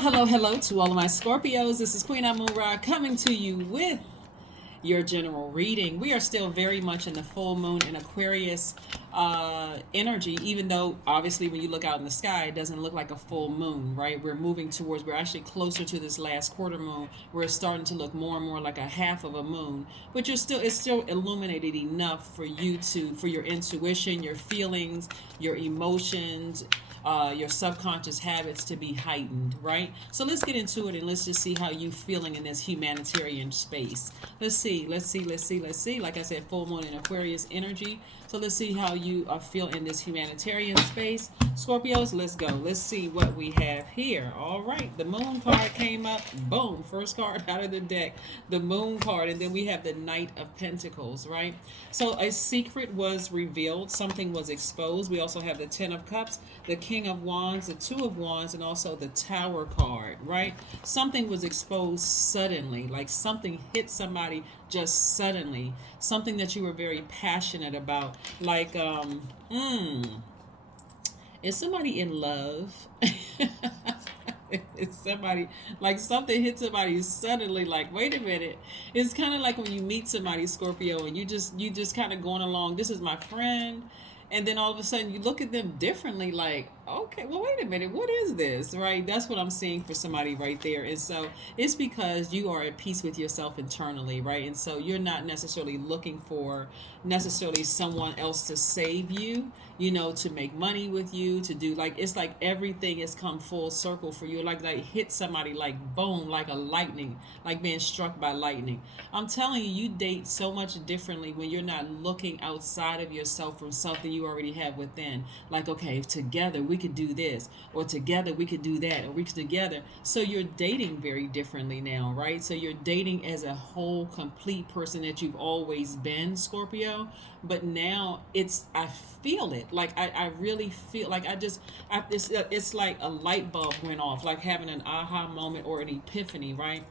Hello to all of my Scorpios. This is Queen Amura coming to you with your general reading. We are still very much in the full moon in Aquarius energy, even though obviously when you look out in the sky, it doesn't look like a full moon, right? We're actually closer to this last quarter moon, where it's starting to look more and more like a half of a moon, but it's still illuminated enough for for your intuition, your feelings, your emotions, your subconscious habits to be heightened, right? So let's get into it and let's just see how you feeling in this humanitarian space. Let's see. Like I said, full moon in Aquarius energy. So let's see how you feel in this humanitarian space. Scorpios, let's go. Let's see what we have here. All right, the moon card came up. Boom, first card out of the deck, the moon card. And then we have the Knight of Pentacles, right? So a secret was revealed. Something was exposed. We also have the Ten of Cups, the King of Wands, the Two of Wands, and also the Tower card, right? Something was exposed suddenly, like something hit somebody just suddenly, something that you were very passionate about, like is somebody in love? It's somebody, like something hit somebody suddenly, like wait a minute. It's kind of like when you meet somebody, Scorpio, and you just kind of going along, this is my friend, and then all of a sudden you look at them differently, like, okay, well, wait a minute, what is this, right? That's what I'm seeing for somebody right there. And so it's because you are at peace with yourself internally, right? And so you're not necessarily looking for necessarily someone else to save you, to make money with you, to do, like, it's like everything has come full circle for you, like hit somebody like boom, like a lightning, like being struck by lightning. I'm telling you, you date so much differently when you're not looking outside of yourself from something you already have within. Like, okay, if together we could do this, or together we could do that, or we could together. So you're dating very differently now, right? So you're dating as a whole complete person that you've always been, Scorpio. But now I feel it, like I really feel like it's like a light bulb went off, like having an aha moment or an epiphany, right?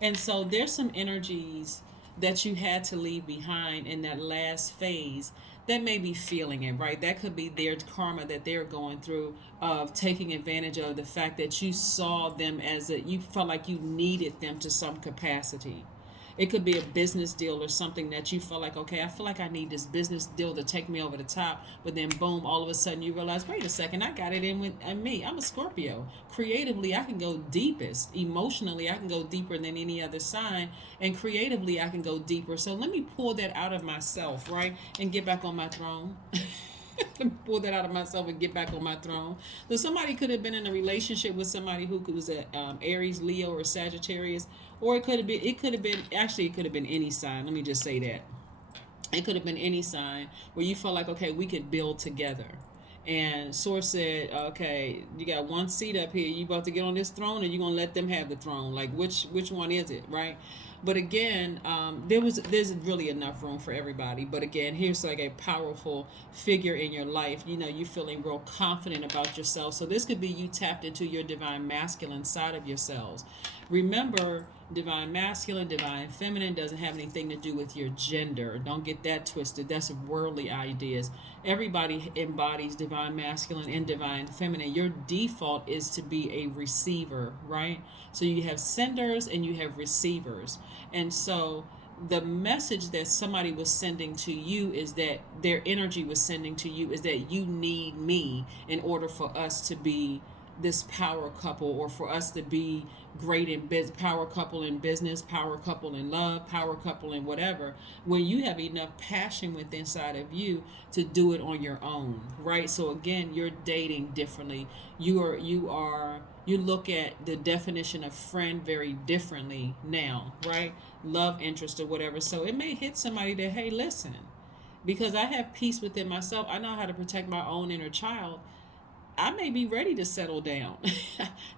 And so there's some energies that you had to leave behind in that last phase that may be feeling it, right? That could be their karma that they're going through, of taking advantage of the fact that you saw them as you felt like you needed them to some capacity. It could be a business deal or something that you feel like, okay, I feel like I need this business deal to take me over the top. But then boom, all of a sudden you realize, wait a second, I got it in me. I'm a Scorpio. Creatively, I can go deepest. Emotionally, I can go deeper than any other sign. And creatively, I can go deeper. So let me pull that out of myself, right? And get back on my throne. Pull that out of myself and get back on my throne. So somebody could have been in a relationship with somebody who was a Aries, Leo, or Sagittarius, or it could have been any sign. Let me just say that it could have been any sign where you felt like, okay, we could build together. And Source said, okay, you got one seat up here. You about to get on this throne, or you gonna let them have the throne? Like, which one is it, right? But again, there's really enough room for everybody. But again, here's like a powerful figure in your life. You feeling real confident about yourself. So this could be you tapped into your divine masculine side of yourselves. Remember, divine masculine, divine feminine doesn't have anything to do with your gender. Don't get that twisted. That's worldly ideas. Everybody embodies divine masculine and divine feminine. Your default is to be a receiver, right? So you have senders and you have receivers. And so the message that somebody was sending to you is that their energy was sending to you is that you need me in order for us to be this power couple, or for us to be great in business, power couple in business, power couple in love, power couple in whatever, when you have enough passion within inside of you to do it on your own, right? So again, you're dating differently. You look at the definition of friend very differently now, right? Love interest or whatever. So it may hit somebody that, hey, listen, because I have peace within myself, I know how to protect my own inner child. I may be ready to settle down.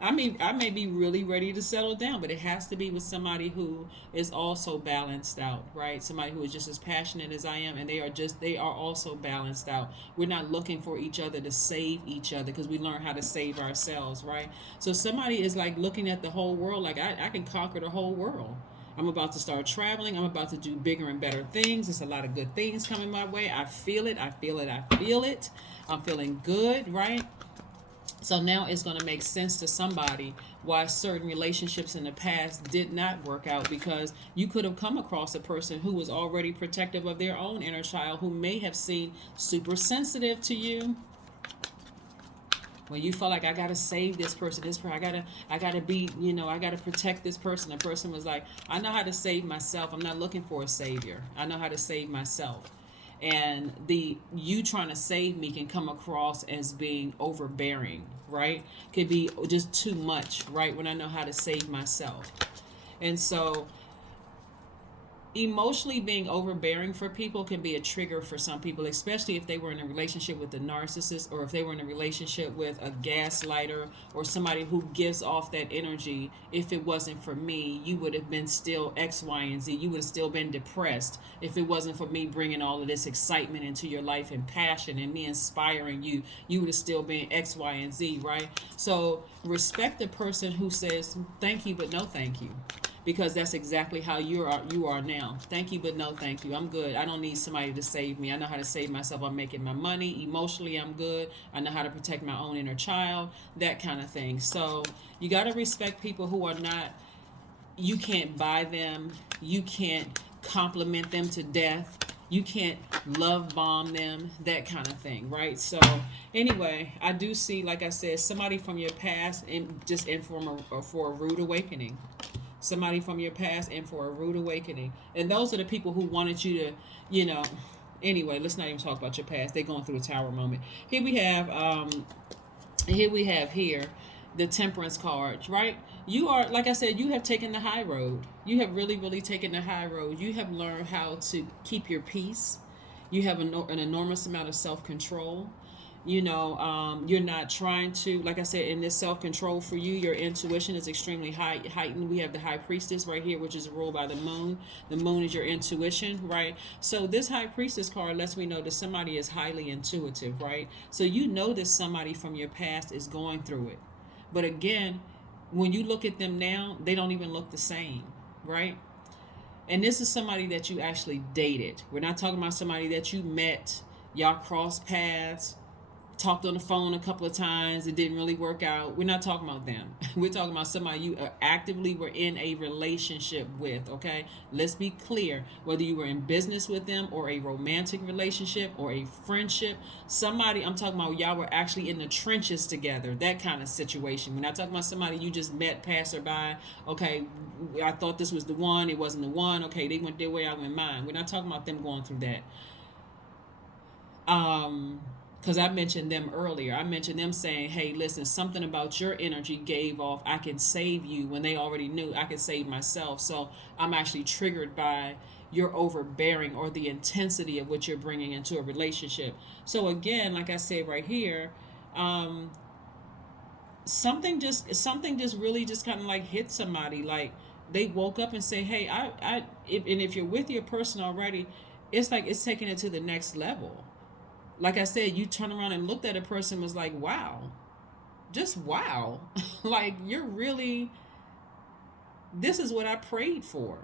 I may be really ready to settle down, but it has to be with somebody who is also balanced out, right? Somebody who is just as passionate as I am, and they are also balanced out. We're not looking for each other to save each other, because we learn how to save ourselves, right? So somebody is like looking at the whole world, like I can conquer the whole world. I'm about to start traveling. I'm about to do bigger and better things. There's a lot of good things coming my way. I feel it. I'm feeling good, right? So now it's going to make sense to somebody why certain relationships in the past did not work out, because you could have come across a person who was already protective of their own inner child, who may have seemed super sensitive to you. When you felt like, I gotta save this person, I gotta be, I gotta protect this person. The person was like, I know how to save myself. I'm not looking for a savior. I know how to save myself. And the you trying to save me can come across as being overbearing, right? Could be just too much, right? When I know how to save myself. And so emotionally being overbearing for people can be a trigger for some people, especially if they were in a relationship with a narcissist, or if they were in a relationship with a gaslighter, or somebody who gives off that energy. If it wasn't for me, you would have been still X, Y, and Z. You would have still been depressed if it wasn't for me bringing all of this excitement into your life and passion and me inspiring you. You would have still been X, Y, and Z, right? So respect the person who says thank you but no thank you, because that's exactly how you are now. Thank you but no thank you. I'm good. I don't need somebody to save me. I know how to save myself. I'm making my money. Emotionally, I'm good. I know how to protect my own inner child, that kind of thing. So you got to respect people who are not, you can't buy them, you can't compliment them to death, you can't love bomb them, that kind of thing, right? So anyway, I do see, like I said, somebody from your past just in for a rude awakening. Somebody from your past and for a rude awakening. And those are the people who wanted you to, anyway, let's not even talk about your past. They're going through a tower moment. Here we have the Temperance cards, right? You are, like I said, you have taken the high road. You have really, really taken the high road. You have learned how to keep your peace. You have an enormous amount of self-control. You're not trying to, like I said, in this self-control for you, your intuition is extremely heightened. We have the high priestess right here, which is ruled by the moon. The moon is your intuition, right? So this high priestess card lets me know that somebody is highly intuitive, right? So that somebody from your past is going through it. But again, when you look at them now, they don't even look the same, right? And this is somebody that you actually dated. We're not talking about somebody that you met, y'all crossed paths, talked on the phone a couple of times, it didn't really work out. We're not talking about them. We're talking about somebody you actively were in a relationship with, okay? Let's be clear. Whether you were in business with them, or a romantic relationship, or a friendship, somebody, I'm talking about y'all were actually in the trenches together, that kind of situation. We're not talking about somebody you just met passerby. Okay, I thought this was the one, it wasn't the one. Okay, they went their way, I went mine. We're not talking about them going through that. Because I mentioned them earlier. I mentioned them saying, hey, listen, something about your energy gave off, I can save you, when they already knew I could save myself. So I'm actually triggered by your overbearing, or the intensity of what you're bringing into a relationship. So again, like I said right here, something just really just kind of like hit somebody. Like they woke up and say, hey, if you're with your person already, it's like it's taking it to the next level. Like I said, you turn around and looked at a person and was like, wow, just wow. Like, you're really, this is what I prayed for,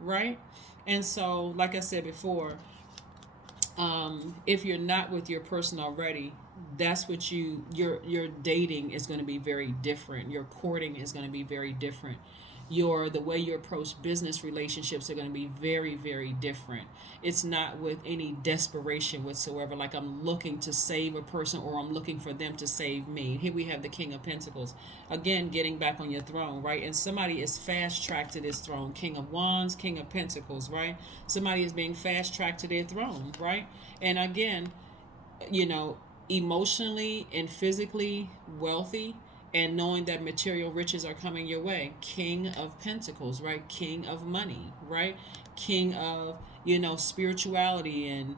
right? And so, like I said before, if you're not with your person already, that's what your dating is going to be very different. Your courting is going to be very different. The way you approach business relationships are going to be very, very different. It's not with any desperation whatsoever, like I'm looking to save a person, or I'm looking for them to save me. Here we have the King of Pentacles, again getting back on your throne, right? And somebody is fast tracked to this throne. King of Wands, King of Pentacles, right? Somebody is being fast tracked to their throne, right? And again, emotionally and physically wealthy, and knowing that material riches are coming your way. King of Pentacles, right? King of money, right? King of, spirituality, and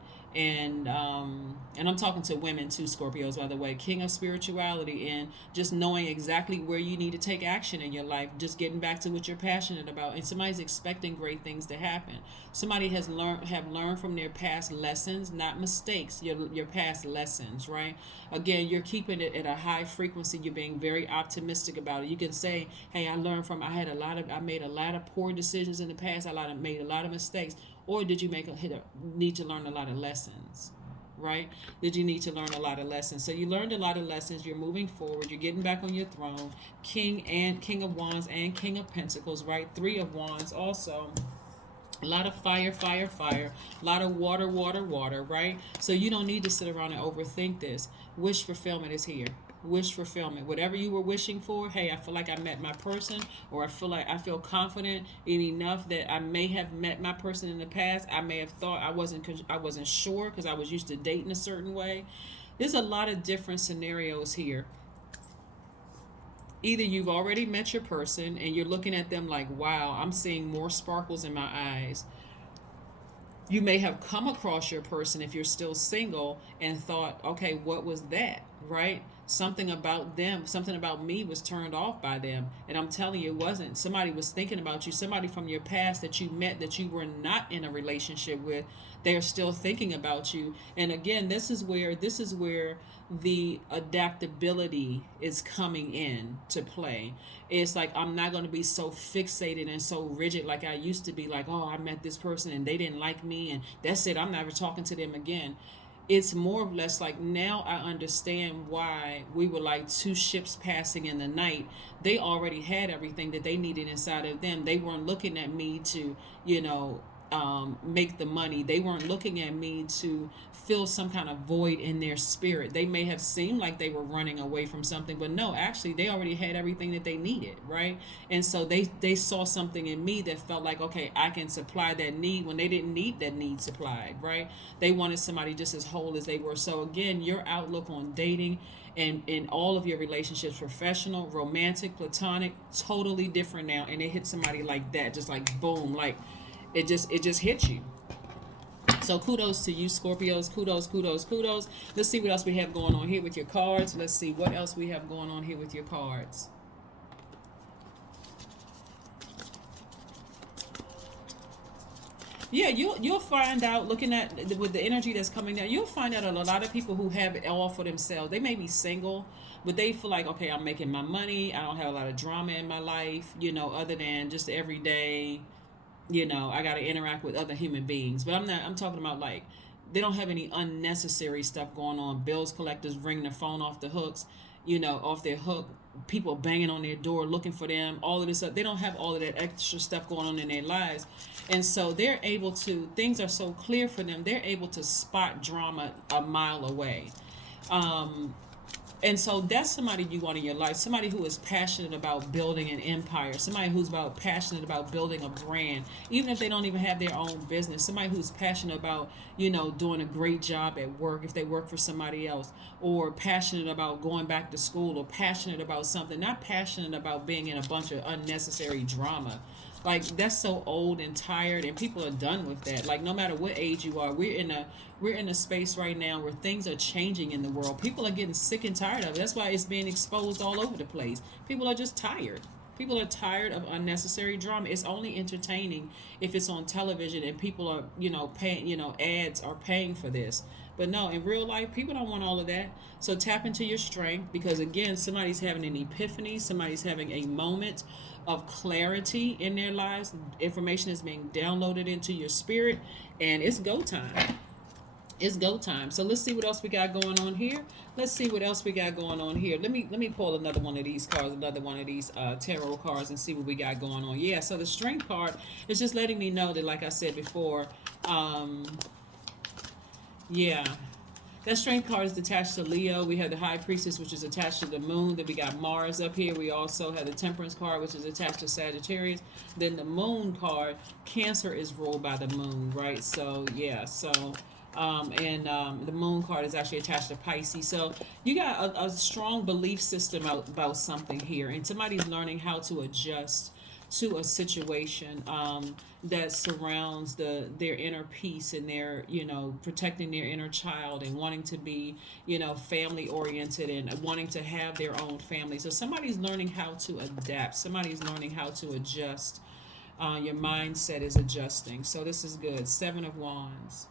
I'm talking to women too, Scorpios, by the way. King of spirituality, and just knowing exactly where you need to take action in your life, just getting back to what you're passionate about. And somebody's expecting great things to happen. Somebody have learned from their past lessons, not mistakes, your past lessons, right? Again, you're keeping it at a high frequency. You're being very optimistic about it. You can say, hey, I made a lot of poor decisions in the past. I made a lot of mistakes. Or did you need to learn a lot of lessons? right? Did you need to learn a lot of lessons? So you learned a lot of lessons. You're moving forward. You're getting back on your throne. King of Wands and King of Pentacles, right? Three of Wands also. A lot of fire, fire, fire. A lot of water, water, water, right? So you don't need to sit around and overthink this. Wish fulfillment is here. Wish fulfillment. Whatever you were wishing for, hey, I feel like I met my person, or I feel confident in enough that I may have met my person in the past. I may have thought I wasn't sure because I was used to dating a certain way. There's a lot of different scenarios here. Either you've already met your person and you're looking at them like, wow, I'm seeing more sparkles in my eyes. You may have come across your person if you're still single and thought, okay, what was that, right? Something about them, something about me was turned off by them. And I'm telling you, it wasn't. Somebody was thinking about you, somebody from your past that you met that you were not in a relationship with. They're still thinking about you. And again, this is where the adaptability is coming in to play. It's like, I'm not going to be so fixated and so rigid like I used to be, like, oh, I met this person and they didn't like me and that's it, I'm never talking to them again. It's more or less like, now I understand why we were like two ships passing in the night. They already had everything that they needed inside of them. They weren't looking at me to, make the money. They weren't looking at me to fill some kind of void in their spirit. They may have seemed like they were running away from something, but no, actually they already had everything that they needed, right? And so they saw something in me that felt like, okay, I can supply that need when they didn't need that need supplied, right? They wanted somebody just as whole as they were. So again, your outlook on dating and in all of your relationships, professional, romantic, platonic, totally different now. And it hit somebody like that, just like boom, like it just hit you. So kudos to you, Scorpios. Kudos, kudos, kudos. Let's see what else we have going on here with your cards. Let's see what else we have going on here with your cards. Yeah, you'll find out, looking at with the energy that's coming down, you'll find out a lot of people who have it all for themselves. They may be single, but they feel like, okay, I'm making my money. I don't have a lot of drama in my life, other than just every day. I got to interact with other human beings. But I'm talking about, like, they don't have any unnecessary stuff going on. Bills collectors ringing their phone off the hooks, off their hook. People banging on their door looking for them. All of this stuff. They don't have all of that extra stuff going on in their lives. And so they're able to, things are so clear for them, they're able to spot drama a mile away. And so that's somebody you want in your life, somebody who is passionate about building an empire, somebody who's passionate about building a brand, even if they don't even have their own business, somebody who's passionate about, doing a great job at work if they work for somebody else, or passionate about going back to school, or passionate about something, not passionate about being in a bunch of unnecessary drama. Like, that's so old and tired, and people are done with that. Like, no matter what age you are, we're in a space right now where things are changing in the world. People are getting sick and tired of it. That's why it's being exposed all over the place. People are just tired. People are tired of unnecessary drama. It's only entertaining if it's on television and people are, paying, ads are paying for this. But no, in real life, people don't want all of that. So tap into your strength, because again, somebody's having an epiphany. Somebody's having a moment of clarity in their lives. Information is being downloaded into your spirit, and it's go time. It's go time. So let's see what else we got going on here. Let's see what else we got going on here. Let me pull another one of these cards, another one of these tarot cards, and see what we got going on. Yeah, so the Strength card is just letting me know that, like I said before, yeah, that Strength card is attached to Leo. We have the High Priestess, which is attached to the Moon. Then we got Mars up here. We also have the Temperance card, which is attached to Sagittarius. Then the Moon card, Cancer is ruled by the Moon, right? So yeah, so the Moon card is actually attached to Pisces. So you got a strong belief system about something here, and somebody's learning how to adjust to a situation that surrounds their inner peace, and their protecting their inner child, and wanting to be family oriented, and wanting to have their own family. So somebody's learning how to adapt. Somebody's learning how to adjust. Your mindset is adjusting. So this is good. Seven of Wands.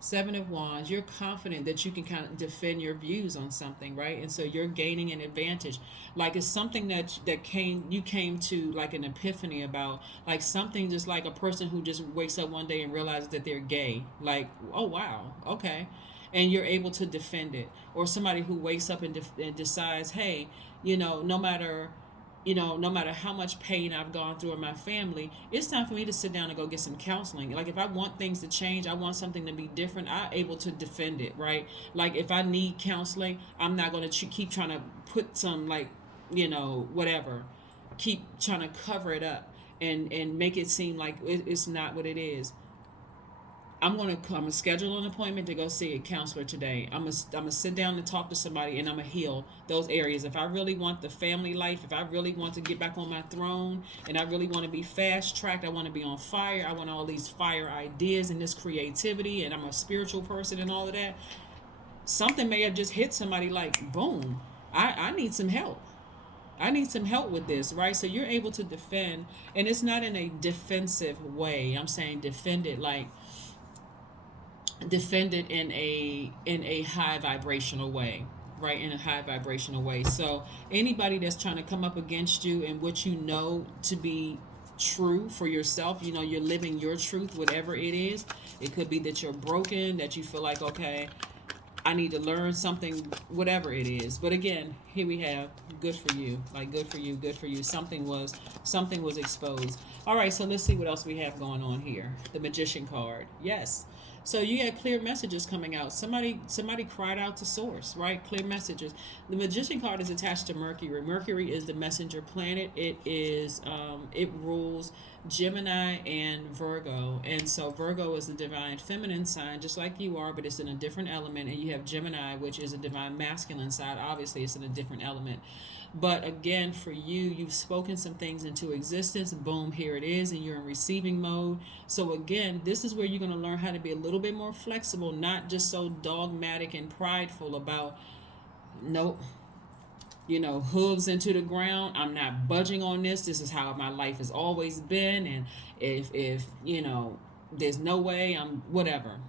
Seven of Wands, you're confident that you can kind of defend your views on something, right? And so you're gaining an advantage. Like, it's something that you came to like an epiphany about, like something just like a person who just wakes up one day and realizes that they're gay. Like, oh wow, okay. and you're able to defend it. Or somebody who wakes up and decides, hey, no matter no matter how much pain I've gone through in my family, it's time for me to sit down and go get some counseling. Like if I want things to change, I want something to be different, I'm able to defend it, right? Like if I need counseling, I'm not going to keep trying to put some like, whatever, keep trying to cover it up and make it seem like it's not what it is. I'm gonna schedule an appointment to go see a counselor today. I'm gonna sit down and talk to somebody, and I'm gonna heal those areas. If I really want the family life, if I really want to get back on my throne, and I really want to be fast tracked, I want to be on fire. I want all these fire ideas and this creativity, and I'm a spiritual person and all of that. Something may have just hit somebody like boom. I need some help. I need some help with this, right? So you're able to defend, and it's not in a defensive way. I'm saying defend it like defended in a high vibrational way, right? In a high vibrational way. So anybody that's trying to come up against you and what you know to be true for yourself, you're living your truth, whatever it is. It could be that you're broken, that you feel like, okay, I need to learn something, whatever it is. But again, here we have good for you, like good for you, good for you. Something was exposed. All right, so let's see what else we have going on here. The Magician card. Yes. So you had clear messages coming out. Somebody cried out to source, right? Clear messages. The Magician card is attached to Mercury. Mercury is the messenger planet. It is it rules Gemini and Virgo. And so Virgo is the divine feminine sign, just like you are, but it's in a different element. And you have Gemini, which is a divine masculine side. Obviously, it's in a different element. But again, for you, you've spoken some things into existence. Boom, here it is, and you're in receiving mode. So again, this is where you're going to learn how to be a little bit more flexible, not just so dogmatic and prideful about, nope, hooves into the ground. I'm not budging on this. This is how my life has always been. And if there's no way, I'm whatever.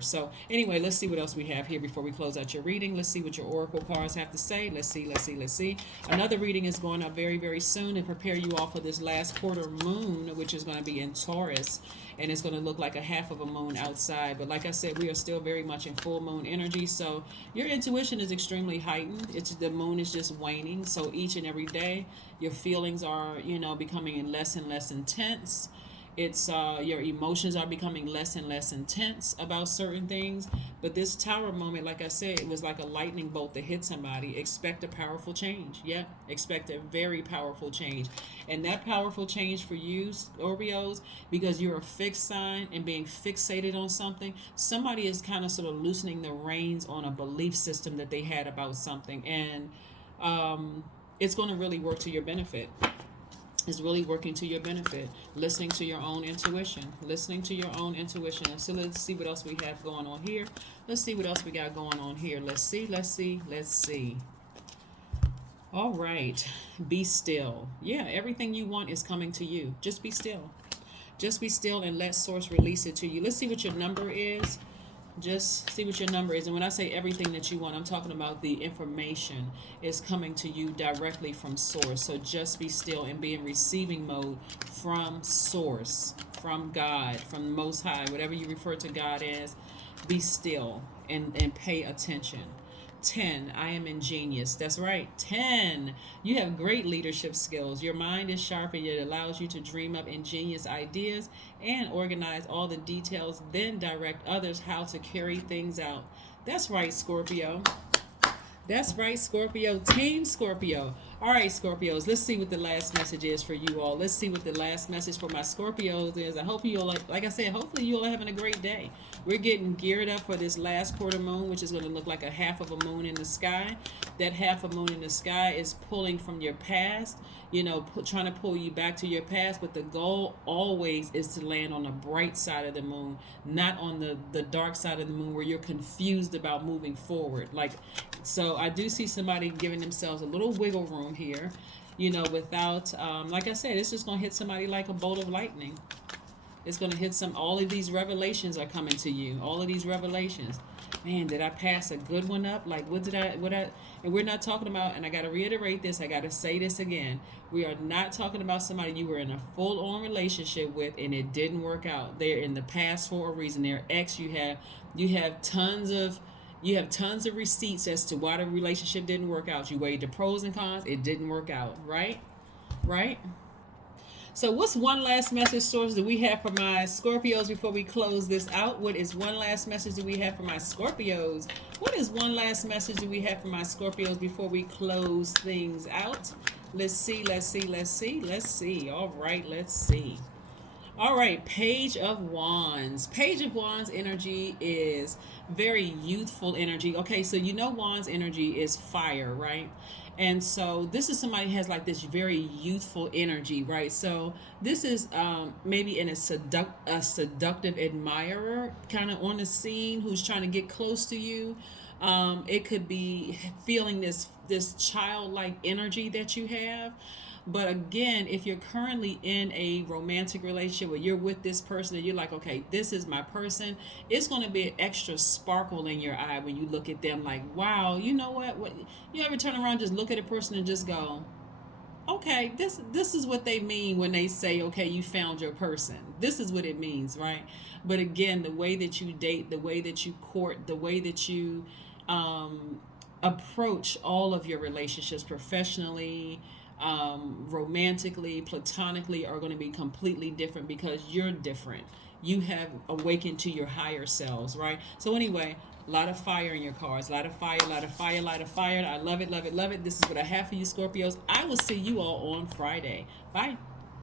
So anyway, let's see what else we have here before we close out your reading. Let's see what your oracle cards have to say. Let's see. Another reading is going up very, very soon to prepare you all for this last quarter moon, which is going to be in Taurus, and it's going to look like a half of a moon outside. But like I said, we are still very much in full moon energy, so your intuition is extremely heightened. The moon is just waning, so each and every day your feelings are becoming less and less intense. It's your emotions are becoming less and less intense about certain things. But this tower moment, like I said, it was like a lightning bolt that hit somebody. Expect a powerful change. Yeah, expect a very powerful change. And that powerful change for you, Scorpios, because you're a fixed sign and being fixated on something, somebody is kind of sort of loosening the reins on a belief system that they had about something. And it's going to really work to your benefit. Is really working to your benefit. Listening to your own intuition. So let's see what else we have going on here. Let's see what else we got going on here. Let's see. All right. Be still. Yeah, everything you want is coming to you. Just be still. And let source release it to you. Let's see what your number is. Just see what your number is. And when I say everything that you want, I'm talking about the information is coming to you directly from source. So just be still and be in receiving mode from source, from God, from the Most High, whatever you refer to God as. Be still and pay attention. 10, I am ingenious. That's right. 10, you have great leadership skills. Your mind is sharp and it allows you to dream up ingenious ideas and organize all the details, then direct others how to carry things out. That's right, Scorpio. Team Scorpio. All right, Scorpios, let's see what the last message is for you all. Let's see what the last message for my Scorpios is. I hope you all, like I said, hopefully you all are having a great day. We're getting geared up for this last quarter moon, which is going to look like a half of a moon in the sky. That half a moon in the sky is pulling from your past, trying to pull you back to your past. But the goal always is to land on the bright side of the moon, not on the dark side of the moon where you're confused about moving forward. So I do see somebody giving themselves a little wiggle room here, without, like I said, it's just going to hit somebody like a bolt of lightning. It's going to hit some, all of these revelations are coming to you. All of these revelations. Man, did I pass a good one up? Like, and we're not talking about, and I got to reiterate this, I got to say this again. We are not talking about somebody you were in a full-on relationship with and it didn't work out. They're in the past for a reason. They're ex. You have tons of receipts as to why the relationship didn't work out. You weighed the pros and cons. It didn't work out, right? Right? So what's one last message source that we have for my Scorpios before we close this out? What is one last message that we have for my Scorpios? What is one last message that we have for my Scorpios before we close things out? Let's see. All right, let's see. All right, Page of Wands. Page of Wands energy is very youthful energy. Okay, so you know Wands energy is fire, right? And so this is somebody who has like this very youthful energy, right? So this is maybe a seductive admirer kind of on the scene who's trying to get close to you. It could be feeling this childlike energy that you have. But again, if you're currently in a romantic relationship where you're with this person and you're like, okay, this is my person, it's going to be an extra sparkle in your eye when you look at them like, wow, you know what you ever turn around, just look at a person and just go, okay, this is what they mean when they say, okay, you found your person. This is what it means, right? But again, the way that you date, the way that you court, the way that you approach all of your relationships professionally, romantically, platonically, are going to be completely different because you're different. You have awakened to your higher selves, right? So anyway, a lot of fire in your cards. A lot of fire. I love it. This is what I have for you, Scorpios. I will see you all on Friday. Bye.